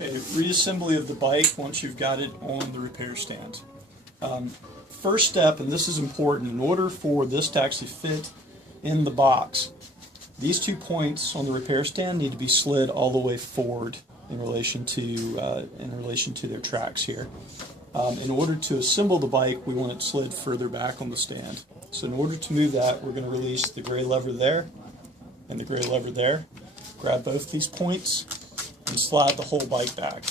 Okay, reassembly of the bike once you've got it on the repair stand. First step, and this is important, in order for this to actually fit in the box, these 2 points on the repair stand need to be slid all the way forward in relation to their tracks here. In order to assemble the bike, we want it slid further back on the stand. So in order to move that, we're going to release the gray lever there and the gray lever there. Grab both these points and slide the whole bike back,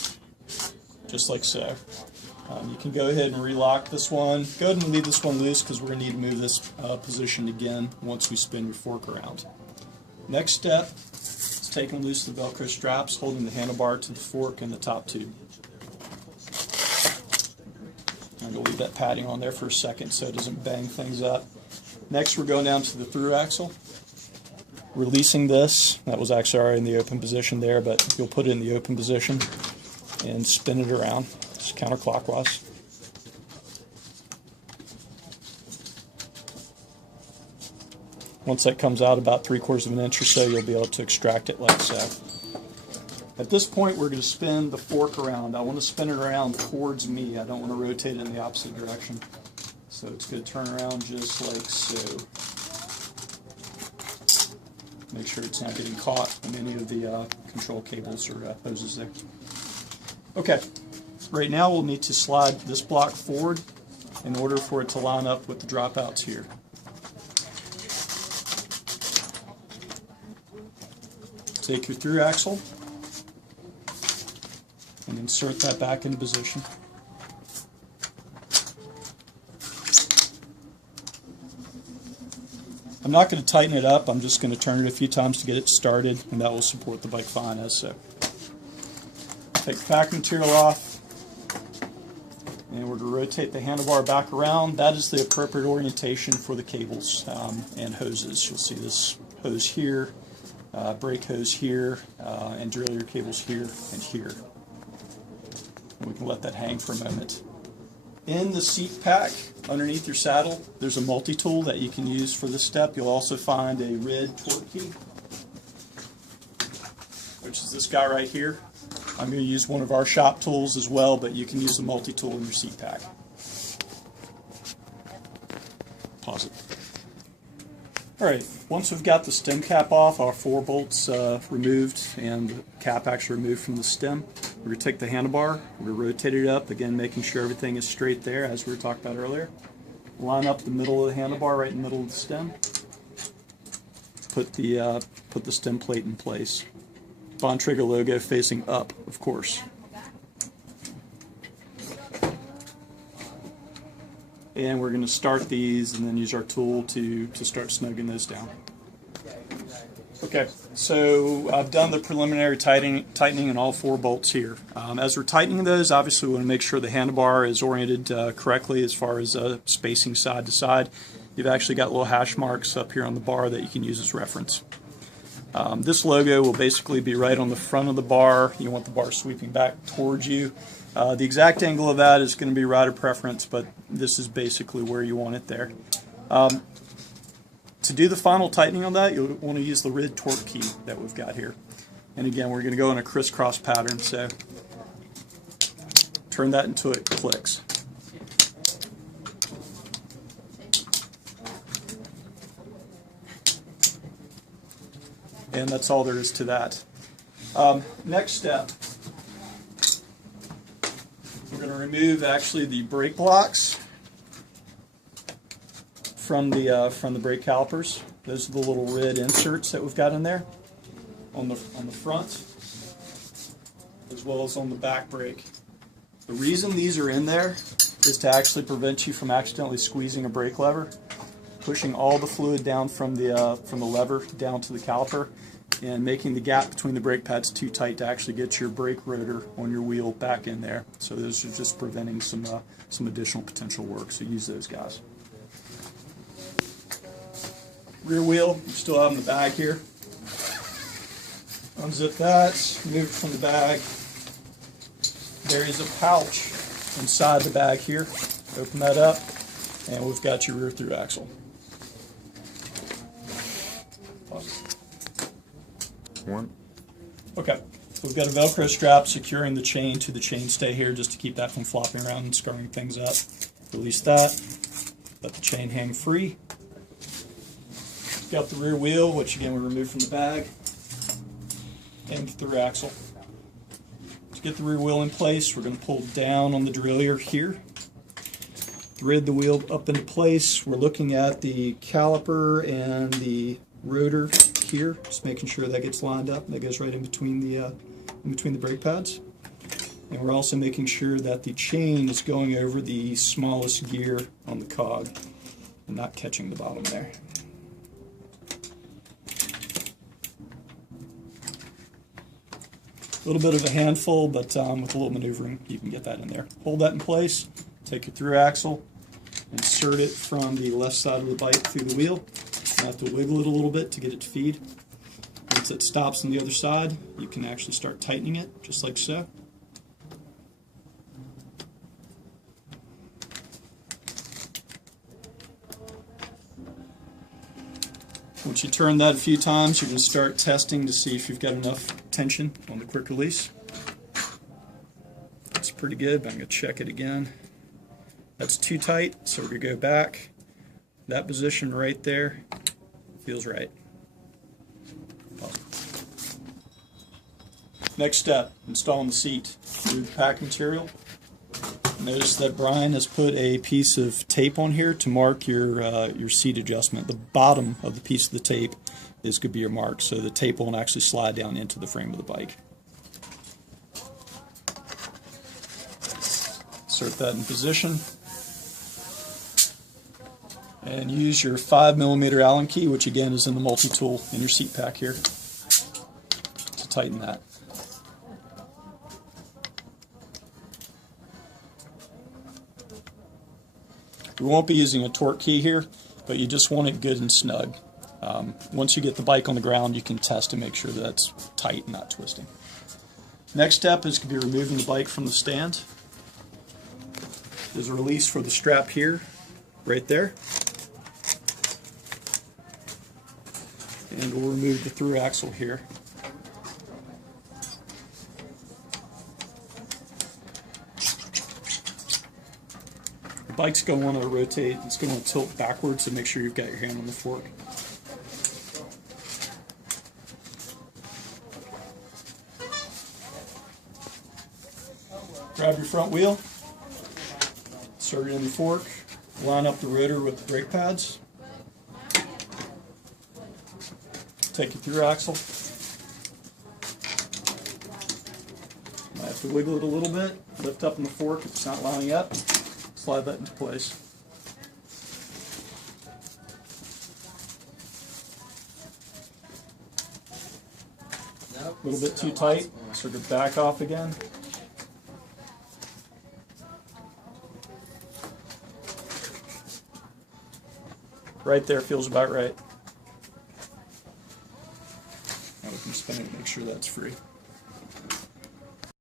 just like so. You can go ahead and relock this one. Go ahead and leave this one loose because we're going to need to move this position again once we spin your fork around. Next step is taking loose the Velcro straps, holding the handlebar to the fork and the top tube. I'm going to leave that padding on there for a second so it doesn't bang things up. Next, we're going down to the through axle. Releasing this, that was actually already in the open position there, but you'll put it in the open position and spin it around, just counterclockwise. Once that comes out about 3/4 of an inch or so, you'll be able to extract it like so. At this point, we're going to spin the fork around. I want to spin it around towards me. I don't want to rotate it in the opposite direction. So it's going to turn around just like so. Make sure it's not getting caught in any of the control cables or hoses there. Okay, right now we'll need to slide this block forward in order for it to line up with the dropouts here. Take your through axle and insert that back into position. I'm not going to tighten it up, I'm just going to turn it a few times to get it started, and that will support the bike fine as so. Take the packing material off, and we're going to rotate the handlebar back around. That is the appropriate orientation for the cables and hoses. You'll see this hose here, brake hose here, and derailleur cables here and here. And we can let that hang for a moment. In the seat pack, underneath your saddle, there's a multi-tool that you can use for this step. You'll also find a red torque key, which is this guy right here. I'm going to use one of our shop tools as well, but you can use the multi-tool in your seat pack. Pause it. Alright, once we've got the stem cap off, our 4 bolts removed and the cap actually removed from the stem, we're going to take the handlebar, we're going to rotate it up, again making sure everything is straight there as we were talking about earlier. Line up the middle of the handlebar right in the middle of the stem. Put the stem plate in place. Bontrager logo facing up, of course. And we're going to start these and then use our tool to start snugging those down. Okay, so I've done the preliminary tightening in all 4 bolts here. As we're tightening those, obviously we want to make sure the handlebar is oriented correctly as far as spacing side to side. You've actually got little hash marks up here on the bar that you can use as reference. This logo will basically be right on the front of the bar. You want the bar sweeping back towards you. The exact angle of that is going to be rider preference, but this is basically where you want it there. To do the final tightening on that, you'll want to use the red torque key that we've got here. And again, we're going to go in a crisscross pattern, so turn that until it clicks. And that's all there is to that. Next step, we're going to remove actually the brake blocks from the brake calipers. Those are the little red inserts that we've got in there on the front as well as on the back brake. The reason these are in there is to actually prevent you from accidentally squeezing a brake lever, pushing all the fluid down from the lever down to the caliper, and making the gap between the brake pads too tight to actually get your brake rotor on your wheel back in there. So those are just preventing some additional potential work. So use those guys. Rear wheel, you still have in the bag here. Unzip that, remove it from the bag. There is a pouch inside the bag here. Open that up, and we've got your rear through axle. One. Okay, We've got a Velcro strap securing the chain to the chainstay here just to keep that from flopping around and screwing things up. Release that, let the chain hang free. We've got the rear wheel, which again we removed from the bag, and the through axle. To get the rear wheel in place, we're going to pull down on the derailleur here, thread the wheel up into place. We're looking at the caliper and the rotor here, just making sure that gets lined up. That goes right in between the brake pads. And we're also making sure that the chain is going over the smallest gear on the cog and not catching the bottom there. A little bit of a handful, but with a little maneuvering, you can get that in there. Hold that in place, take your through axle, insert it from the left side of the bike through the wheel. You have to wiggle it a little bit to get it to feed. Once it stops on the other side, you can actually start tightening it, just like so. Once you turn that a few times, you're going to start testing to see if you've got enough tension on the quick release. That's pretty good, but I'm going to check it again. That's too tight, so we're going to go back. That position right there feels right. Next step, installing the seat. Remove the pack material. Notice that Brian has put a piece of tape on here to mark your seat adjustment. The bottom of the piece of the tape is going to be your mark, so the tape won't actually slide down into the frame of the bike. Insert that in position. And use your 5mm Allen key, which again is in the multi-tool in your seat pack here, to tighten that. We won't be using a torque key here, but you just want it good and snug. Once you get the bike on the ground, you can test to make sure that it's tight and not twisting. Next step is going to be removing the bike from the stand. There's a release for the strap here, right there. And we'll remove the through axle here. The bike's going to want to rotate, it's going to tilt backwards, so make sure you've got your hand on the fork. Grab your front wheel, insert it in the fork, line up the rotor with the brake pads, take your through axle. Might have to wiggle it a little bit, lift up in the fork if it's not lining up. Slide that into place. A little bit too tight, so to back off again. Right there feels about right. Now we can spin it and make sure that's free.